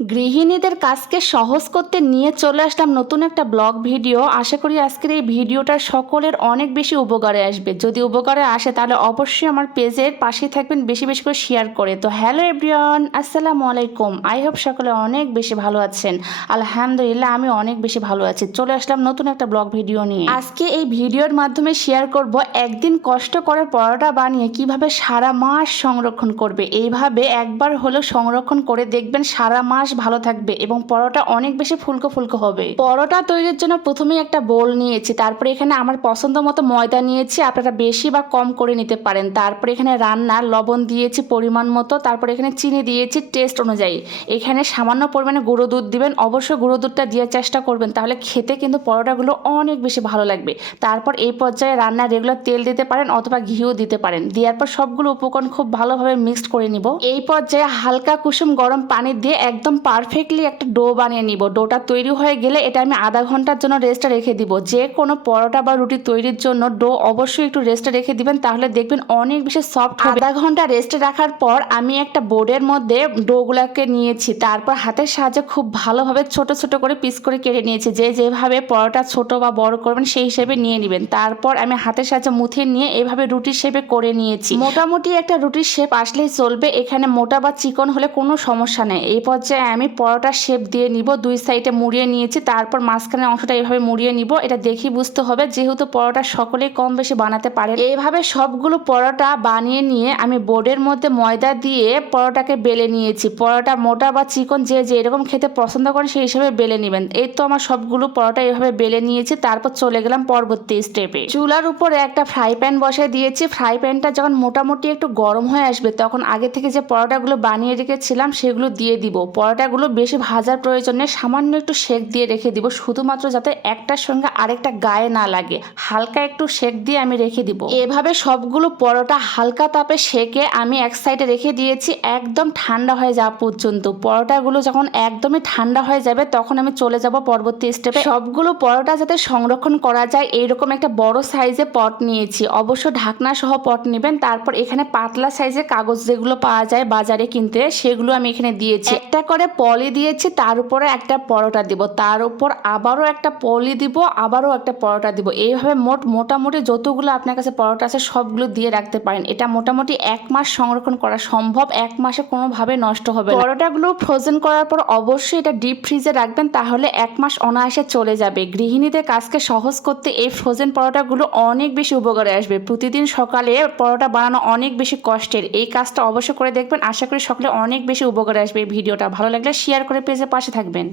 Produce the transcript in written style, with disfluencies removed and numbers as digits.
গৃহিণীদের কাজকে সহজ করতে নিয়ে চলে আসলাম নতুন একটা ব্লগ ভিডিও। আশা করি আজকের এই ভিডিওটা সকলের অনেক বেশি উপকারে আসবে। যদি উপকারে আসে তাহলে অবশ্যই আমার পেজের পাশে থাকবেন, বেশি বেশি করে শেয়ার করে। তো হ্যালো এভরিওয়ান, আসসালামু আলাইকুম। আই হোপ সকলে অনেক বেশি ভালো আছেন। আলহামদুলিল্লাহ আমি অনেক বেশি ভালো আছি। চলে আসলাম নতুন একটা ব্লগ ভিডিও নিয়ে। আজকে এই ভিডিওর মাধ্যমে শেয়ার করব একদিন কষ্ট করে পরোটা বানিয়ে কিভাবে সারা মাস সংরক্ষণ করবে। এইভাবে একবার হলেও সংরক্ষণ করে দেখবেন সারা মাস ভালো থাকবে এবং পরোটা অনেক বেশি ফুলকো ফুলকো হবে। পরোটা তৈরির জন্য প্রথমেই একটা বোল নিয়েছি, তারপরে এখানে আমার পছন্দ মতো ময়দা নিয়েছি, আপনারা বেশি বা কম করে নিতে পারেন। তারপরে এখানে রান্নার লবণ দিয়েছি পরিমাণ মতো, তারপরে এখানে চিনি দিয়েছি টেস্ট অনুযায়ী। এখানে সামান্য পরিমাণে গুঁড়ো দুধ দিবেন, অবশ্যই গুঁড়ো দুধটা দেওয়ার চেষ্টা করবেন, তাহলে খেতে কিন্তু পরোটাগুলো অনেক বেশি ভালো লাগবে। তারপর এই পর্যায়ে রান্নার রেগুলার তেল দিতে পারেন অথবা ঘিও দিতে পারেন। দেওয়ার পর সবগুলো উপকরণ খুব ভালোভাবে মিক্সড করে নিব। এই পর্যায়ে হালকা কুসুম গরম পানি দিয়ে একদম পারফেক্টলি একটা ডো বানিয়ে নিব। ডোটা তৈরি হয়ে গেলে এটা আমি আধা ঘন্টার জন্য রেস্টে রেখে দিব। যে কোনো পরোটা বা রুটি তৈরির জন্য ডো অবশ্যই একটু রেস্টে রেখে দিবেন, তাহলে দেখবেন অনেক বেশি সফট হবে। আধা ঘন্টা রেস্টে রাখার পর আমি একটা বোর্ডের মধ্যে ডোগুলোকে নিয়েছি, তারপর হাতের সাহায্যে খুব ভালোভাবে ছোট ছোট করে পিস করে কেটে নিয়েছি। যে যেভাবে পরোটা ছোট বা বড় করবেন সেই হিসেবে নিয়ে নেবেন। তারপর আমি হাতের সাহায্যে মুথে নিয়ে এভাবে রুটির শেপে করে নিয়েছি। মোটামুটি একটা রুটির শেপ আসলেই চলবে, এখানে মোটা বা চিকন হলে কোনো সমস্যা নেই। এই পর্যায়ে আমি পরোটার শেপ দিয়ে নিব। দুই সাইডে মুড়িয়ে নিয়েছি, তারপর মাঝখানের অংশটা এইভাবে মুড়িয়ে নিব। এটা দেখি বুঝতে হবে, যেহেতু পরোটা সকলেই কম বেশি বানাতে পারে। এইভাবে সবগুলো পরোটা বানিয়ে নিয়ে আমি বোর্ডের মধ্যে ময়দা দিয়ে পরোটাকে বেলে নিয়েছি। পরোটা মোটা বা চিকন যে যেরকম খেতে পছন্দ করেন সেই হিসেবে বেলে নেবেন। এই তো আমার সবগুলো পরোটা এইভাবে বেলে নিয়েছি। তারপর চলে গেলাম পরবর্তী স্টেপে। চুলার উপরে একটা ফ্রাই প্যান বসাই দিয়েছি। ফ্রাই প্যানটা যখন মোটামুটি একটু গরম হয়ে আসবে তখন আগে থেকে যে পরোটাগুলো বানিয়ে রেখেছিলাম সেগুলো দিয়ে দিব। পরোটাগুলো বেশি ভাজার প্রয়োজন নেই, সামান্য একটু সেক দিয়ে রেখে দিব, শুধুমাত্র যাতে একটার সঙ্গে আরেকটা গায়ে না লাগে। হালকা একটু সেক দিয়ে আমি রেখে দিব। এভাবে সবগুলো পরোটা হালকা তাপে সেকে আমি এক সাইডে রেখে দিয়েছি একদম ঠান্ডা হয়ে যাওয়া পর্যন্ত। পরোটাগুলো যখন একদমই ঠান্ডা হয়ে যাবে তখন আমি চলে যাব পরবর্তী স্টেপে। সবগুলো পরোটা যাতে সংরক্ষণ করা যায় এইরকম একটা বড় সাইজে পট নিয়েছি, অবশ্য ঢাকনা সহ পট নেবেন। তারপর এখানে পাতলা সাইজের কাগজ যেগুলো পাওয়া যায় বাজারে কিনতে সেগুলো আমি এখানে দিয়েছি। একটা করে পলি দিয়েছি, তার উপরে একটা পরোটা দিব, তার উপর আবারও একটা পলি দিব, আবারও একটা পরোটা দিব। এইভাবে মোটামুটি যতগুলো আপনার কাছে পরোটা আছে সবগুলো দিয়ে রাখতে পারেন। এটা মোটামুটি 1 মাস সংরক্ষণ করা সম্ভব, 1 মাসে কোনোভাবে নষ্ট হবে না। পরোটাগুলো ফ্রোজেন করার পর অবশ্যই এটা ডিপ ফ্রিজে রাখবেন, তাহলে 1 মাস অনায়াসে চলে যাবে। গৃহিণীদের কাজকে সহজ করতে এই ফ্রোজেন পরোটাগুলো অনেক বেশি উপকারে আসবে। প্রতিদিন সকালে পরোটা বানানো অনেক বেশি কষ্টের, এই কাজটা অবশ্যই করে দেখবেন। আশা করি সকলে অনেক বেশি উপকারে আসবে। এই ভিডিওটা ভালো লাগলে শেয়ার করে পেজে পাশে থাকবেন।